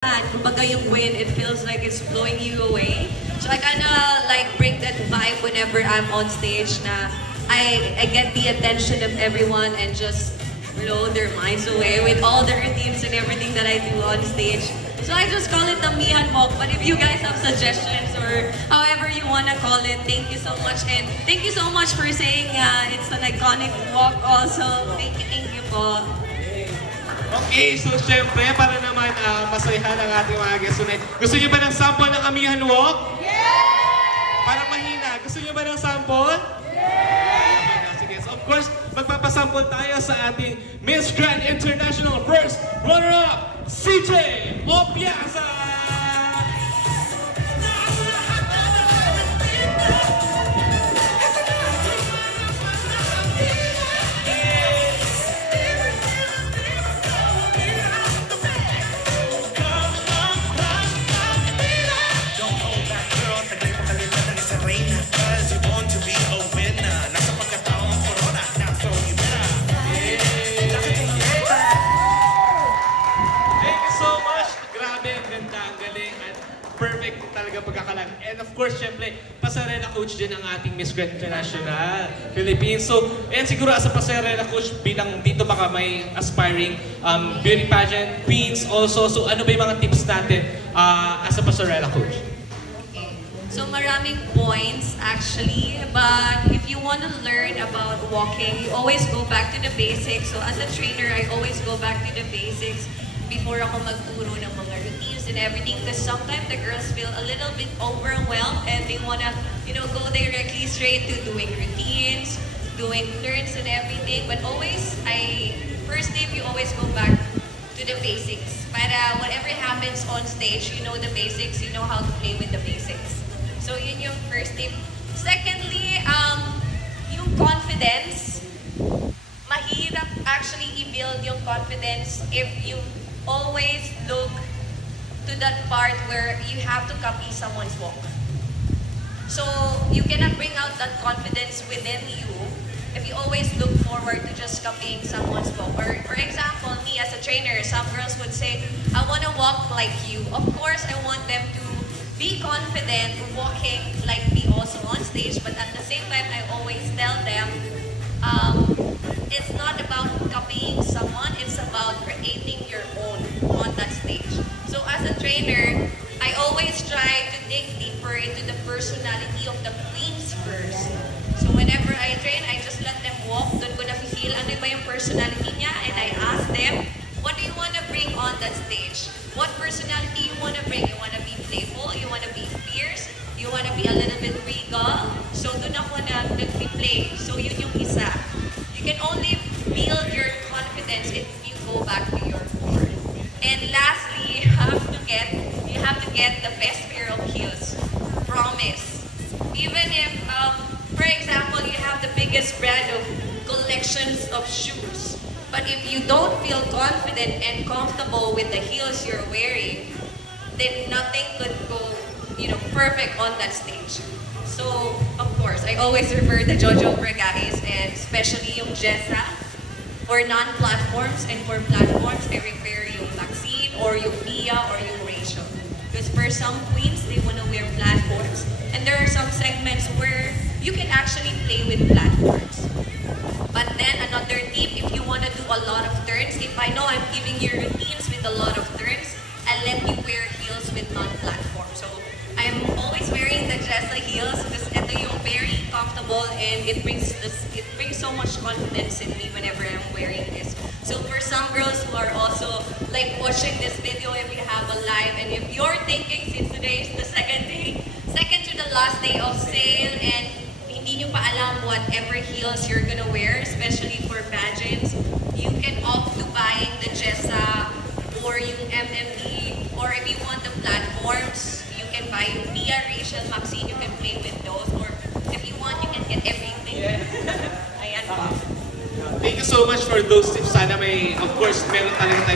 Kumbaga yung wind, it feels like it's blowing you away. So I kind of like bring that vibe whenever I'm on stage na I get the attention of everyone and just blow their minds away with all the routines and everything that I do on stage. So I just call it the Mihan Walk. But if you guys have suggestions or however you want to call it, thank you so much. And thank you so much for saying it's an iconic walk also. Thank you po. Okay, so syempre, para naman masayahan ang ating mga guests tonight. Gusto niyo ba ng sample ng Amihan Walk? Yeah! Para mahina. Gusto niyo ba ng sample? Yeah! Sige, so of course, magpapasample tayo sa ating Miss Grand International First Runner-Up, CJ Opiasa! Perfect talaga pagkakalang. And of course, syempre, pasarela coach din ang ating Miss Grand International Philippines. So, and siguro as a pasarela coach, bilang dito baka may aspiring beauty pageant, queens also. So, ano ba yung mga tips natin as a pasarela coach? Okay. So, maraming points actually. But if you want to learn about walking, you always go back to the basics. So, as a trainer, I always go back to the basics before ako magturo ng mga routines and everything, because sometimes the girls feel a little bit overwhelmed and they wanna, go directly straight to doing routines, doing turns and everything. But always, first tip, you always go back to the basics. Para whatever happens on stage, you know the basics, you know how to play with the basics. So yun yung first tip. Secondly, yung confidence. Mahirap actually i-build yung confidence if you always look to that part where you have to copy someone's walk. So you cannot bring out that confidence within you if you always look forward to just copying someone's walk. Or for example, me as a trainer, some girls would say, I want to walk like you. Of course, I want them to be confident walking like me also on stage, but at the same time, I always tell them, it's not about copying someone, it's about creating your own on that stage. So as a trainer, I always try to dig deeper into the personality of the queens first. So whenever I train, I just let them walk. Doon ko na-feel ano ba yung personality niya, and I ask them, what do you want to bring on that stage? What personality you want to bring? You want to be playful? You want to be fierce? You want to be a little bit regal? So doon ako nag-play. So yun yung isa. You can only build your confidence if you go back to your core. And lastly, you have to get the best pair of heels. Promise. Even if, for example, you have the biggest brand of collections of shoes, but if you don't feel confident and comfortable with the heels you're wearing, then nothing could go, perfect on that stage. So, of course, I always refer to Jojo Bragais and especially yung Jessa for non-platforms, and for platforms, I refer yung Maxine or yung Mia or yung Rachel. Because for some queens, they want to wear platforms, and there are some segments where you can actually play with platforms. But then another tip, if you want to do a lot of turns, if I know I'm giving you routines with a lot of turns, I'll let you wear heels with non-platform. So I'm always wearing the Jessa heels because ito yung very comfortable and it brings so much confidence in me whenever I'm wearing this. So for some girls who are also like watching this video, if you have a live, and if you're thinking since today is the second to the last day of sale, and hindi nyo pa alam whatever heels you're gonna wear, especially for pageants, you can opt to buying the Jessa or yung MME, or if you want the platforms, you can buy yung Mia, Rachel, Maxine, you can play with those, or if you want, you can get everything. Yeah. Ayan po. Thank you so much for those tips. Sana may, of course, meron talaga tayo